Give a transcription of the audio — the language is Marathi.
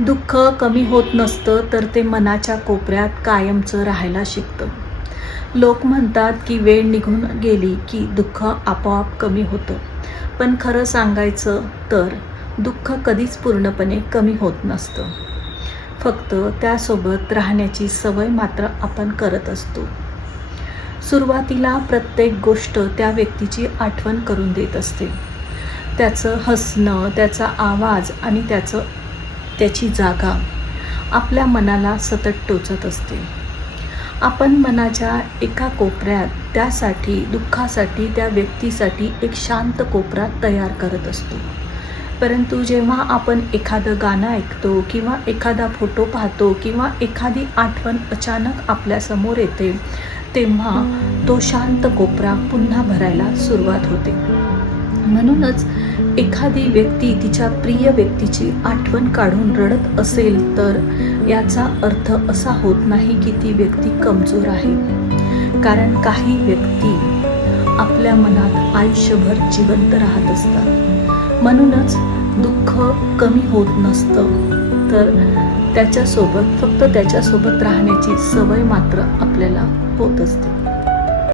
दुःख कमी होत नसतं, तर ते मनाच्या कोपऱ्यात कायमचं राहायला शिकतं. लोक म्हणतात की वेळ निघून गेली की दुःख आपोआप कमी होतं. पण खरं सांगायचं तर दुःख कधीच पूर्णपणे कमी होत नसतं. फक्त त्यासोबत राहण्याची सवय मात्र आपण करत असतो. सुरुवातीला प्रत्येक गोष्ट त्या व्यक्तीची आठवण करून देत असते. त्याचं हसणं, त्याचा आवाज आणि त्याची जागा आपल्या मनाला सतत टोचत असते. आपण मनाच्या एका कोपऱ्यात दुःखासाठी, त्या व्यक्तीसाठी एक शांत कोपरा तयार करत असतो. परंतु जेव्हा आपण एखादं गाणं ऐकतो किंवा एखादा फोटो पाहतो किंवा एखादी आठवण अचानक आपल्यासमोर येते, तेव्हा तो शांत कोपरा पुन्हा भरायला सुरुवात होते. म्हणूनच एखादी व्यक्ती तिच्या प्रिय व्यक्तीची आठवण काढून रडत असेल, तर याचा अर्थ असा होत नाही की ती व्यक्ती कमजोर आहे. कारण काही व्यक्ती आपल्या मनात आयुष्यभर जिवंत राहत असतात. म्हणूनच दुःख कमी होत नसतं, तर फक्त त्याच्यासोबत राहण्याची सवय मात्र आपल्याला होत असते.